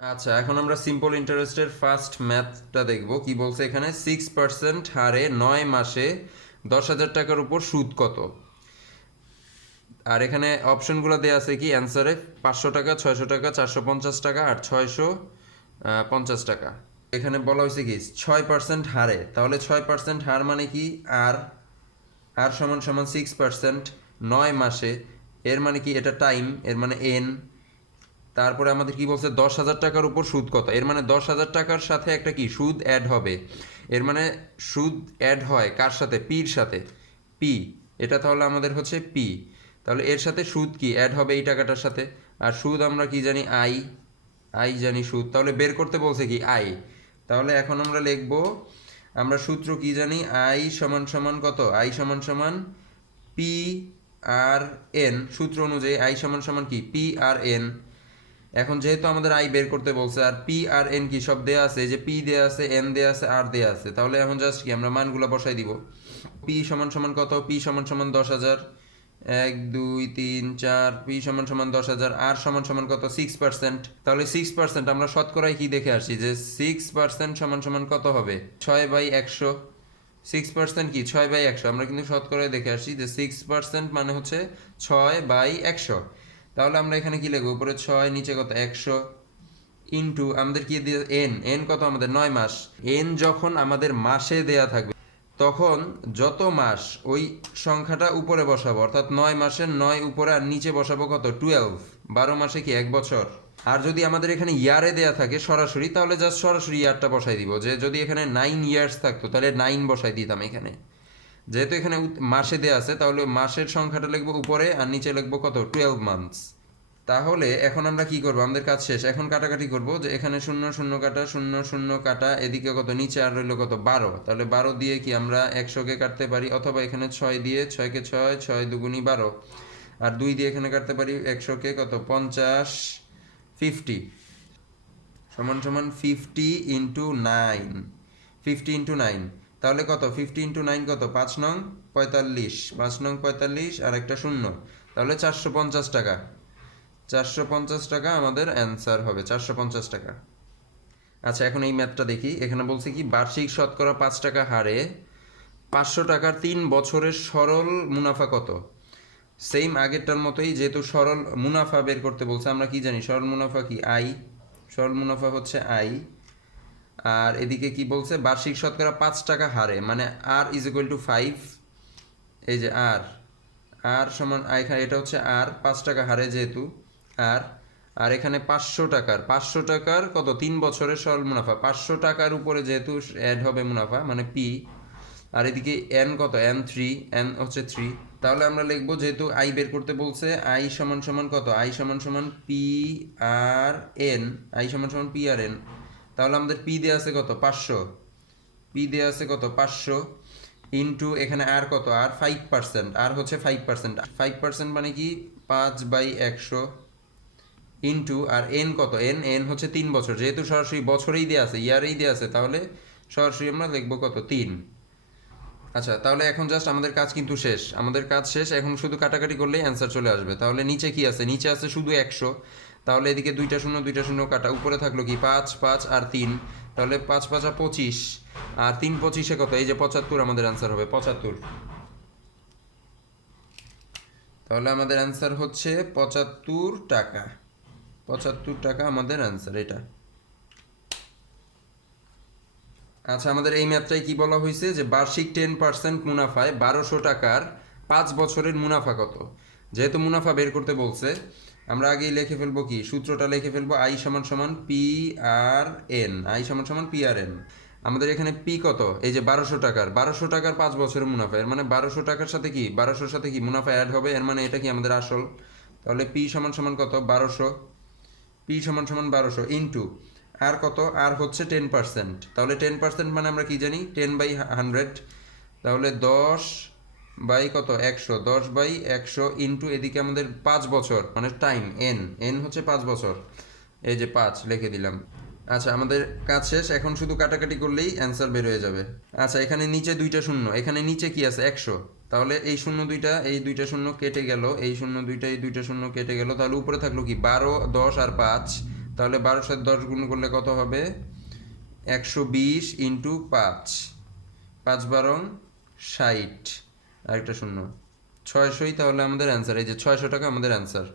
আচ্ছা, এখন আমরা সিম্পল ইন্টারেস্টের ফার্স্ট ম্যাথটা দেখব। কি বলছে এখানে, 6% হারে 9 মাসে 10,000 টাকার উপর সুদ কত। আর এখানে অপশনগুলো দেওয়া আছে কি অ্যান্সারে, 500 টাকা, 600 টাকা, 450 টাকা আর 650 টাকা। এখানে বলা হয়েছে কি 6% হারে, তাহলে 6% হার মানে কি, আর আর সমান সমান 6% 9 মাসে, এর মানে কি এটা টাইম, এর মানে এন। তারপরে আমাদের কি বলছে 10,000 টাকার উপর সুদ কত, এর মানে 10,000 টাকার সাথে একটা কি সুদ অ্যাড হবে। এর মানে সুদ অ্যাড হয় কার সাথে, পির সাথে, পি। এটা তাহলে আমাদের হচ্ছে পি। তাহলে এর সাথে সুদ কি অ্যাড হবে এই টাকাটার সাথে। আর সুদ আমরা কি জানি, আই। আই জানি সুদ, তাহলে বের করতে বলছে কি আই। তাহলে এখন আমরা লিখব, আমরা সূত্র কি জানি, আই সমান সমান কত, আই সমান সমান পি আর এন। সূত্র অনুযায়ী আই সমান সমান কি, পি আর এন। এখন যেহেতু আমাদের আই বের করতে বলছে আর পি আর এন কি সব দেয়া আছে, যে পি দেয়া আছে, এন দেয়া আছে, আর দেয়া আছে, তাহলে এখন জাস্ট কি আমরা মানগুলো বসাই দিব। পি সমান সমান কত, পি সমান সমান 10,000, 1 2 3 4, পি সমান সমান 10,000, আর সমান সমান কত 6%। তাহলে 6% আমরা শতকরায় কি দেখে আসি যে 6% সমান সমান কত হবে, 6/100। 6% কি 6/100, আমরা কিন্তু শতকরায় দেখে আসি যে 6% মানে হচ্ছে 6/100। তাহলে আমরা এখানে কি লিখবো, উপরে 6, নিচে কত 100, ইন্টু আমাদের কি দিয়ে এন, এন কত আমাদের 9 মাস। এন যখন আমাদের মাসে দেয়া থাকবে তখন যত মাস ওই সংখ্যাটা উপরে বসাবো, অর্থাৎ 9 মাসের 9 উপরে আর নিচে বসাবো কত 12, 12 মাসে কি 1 বছর। আর যদি আমাদের এখানে ইয়ারে দেয়া থাকে সরাসরি, তাহলে জাস্ট সরাসরি ইয়ারটা বসাই দিব। যে যদি এখানে 9 ইয়ার্স থাকতো তাহলে 9 বসাই দিতাম এখানে। যেহেতু এখানে মাসে দেয়া আছে, তাহলে মাসের সংখ্যাটা লিখবো উপরে আর নিচে লিখবো কত 12 মান্থস। তাহলে এখন আমরা কি করবো, আমাদের কাজ শেষ, এখন কাটাকাটি করব। যে এখানে 0 0 কাটা, 0 0 কাটা, এদিকে কত নিচে আর রইল কত 12। তাহলে 12 দিয়ে কি আমরা 100কে কাটতে পারি, অথবা এখানে 6 দিয়ে, 6কে 6, 6 দুগুণি 12, আর 2 দিয়ে এখানে কাটতে পারি 100কে কত 50, 50 সমান সমান 50 × 9, 50 × 9। তাহলে কত 50 × 9 কত, 5 নং 45, 5 নং 45 আর একটা শূন্য, তাহলে 450 টাকা। 450 টাকা আমাদের অ্যান্সার হবে, 450 টাকা। আচ্ছা, এখন এই ম্যাথটা দেখি। এখানে বলছে কি বার্ষিক শতকরা 5 টাকা হারে 500 টাকার 3 বছরের সরল মুনাফা কত। সেম আগেরটার মতোই, যেহেতু সরল মুনাফা বের করতে বলছে, আমরা কি জানি সরল মুনাফা কি আই, সরল মুনাফা হচ্ছে আই। আর এদিকে কি বলছে, বার্ষিক শতকরা 5 টাকা হারে, মানে আর ইজ ইকুয়াল টু 5। এই যে আর, আর সমান এখানে এটা হচ্ছে আর 5 টাকা হারে যেহেতু আর, আর এখানে 500 টাকার, 500 টাকার কত 3 বছরের সরল মুনাফা, 500 টাকার উপরে যেহেতু অ্যাড হবে মুনাফা মানে পি। আর এদিকে এন কত, এন 3, এন হচ্ছে 3। তাহলে আমরা লিখবো, যেহেতু আই বের করতে বলছে, আই সমান সমান কত, আই সমান সমান পি আর এন, আই সমান সমান পি আর এন। তাহলে আমাদের পি দেওয়া আছে কত 500, পি দেওয়া আছে কত 500, ইন্টু এখানে আর কত, আর 5%, আর হচ্ছে 5%, 5% মানে কি 5/100, ইন্টু আর এন কত, এন এন হচ্ছে 3 বছর, যেহেতু সরাসরি বছরেই দেওয়া আছে, ইয়ারেই দেওয়া আছে, তাহলে সরাসরি আমরা লিখবো কত 3। আচ্ছা, তাহলে এখন জাস্ট আমাদের কাজ কিন্তু শেষ, আমাদের কাজ শেষ, এখন শুধু কাটাকাটি করলেই অ্যান্সার চলে আসবে। তাহলে নিচে কি আছে, নিচে আছে শুধু 100। তাহলে এদিকে 2টা শূন্য কাটা, উপরে থাকলো কি 5 5 আর 3, তাহলে 5 5 25, আর 3 25-এ কত, এই যে 75 আমাদের অ্যান্সার হবে 75। তাহলে আমাদের অ্যান্সার হচ্ছে 75 টাকা। 75 টাকা আমাদের অ্যান্সার এটা। আচ্ছা, আমাদের এই ম্যাথটাই কি বলা হয়েছে, যে বার্ষিক 10% মুনাফায় 1200 টাকার 5 বছরের মুনাফা কত। যেহেতু মুনাফা বের করতে বলছে, আমরা আগেই লিখে ফেলবো কি, সূত্রটা লিখে ফেলবো, আই সমান সমান পি আর এন, আই সমান সমান পি আর এন। আমাদের এখানে পি কত, এই যে 1200 টাকার, 1200 টাকার 5 বছরের মুনাফা, এর মানে 1200 টাকার সাথে কি 1200-র সাথে কি মুনাফা অ্যাড হবে, এর মানে এটা কি আমাদের আসল। তাহলে পি সমান সমান কত 1200, পি সমান সমান 1200 ইন্টু আর কত, আর হচ্ছে 10%। তাহলে 10% মানে আমরা কি জানি 10/100, তাহলে 10 বাই কত 100, 10/100 ইন্টু এদিকে আমাদের 5 বছর মানে টাইম, এন এন হচ্ছে 5 বছর, এই যে 5 লিখে দিলাম। আচ্ছা, আমাদের কাজ শেষ, এখন শুধু কাটাকাটি করলেই অ্যান্সার বের হয়ে যাবে। আচ্ছা, এখানে নিচে 2টা শূন্য, এখানে নিচে কি আছে 100, তাহলে এই শূন্য দুইটা, এই 2টা শূন্য কেটে গেল, এই শূন্য দুইটা, এই 2টা শূন্য কেটে গেল, তাহলে উপরে থাকলো কি 12 10 আর 5, তাহলে 12 সাথে 10 গুণ করলে কত হবে? 120 ইন্টু 5, 5 12 60, আরেকটা শূন্য, 600ই তাহলে আমাদের অ্যান্সার। এই যে 600 টাকা আমাদের অ্যান্সার।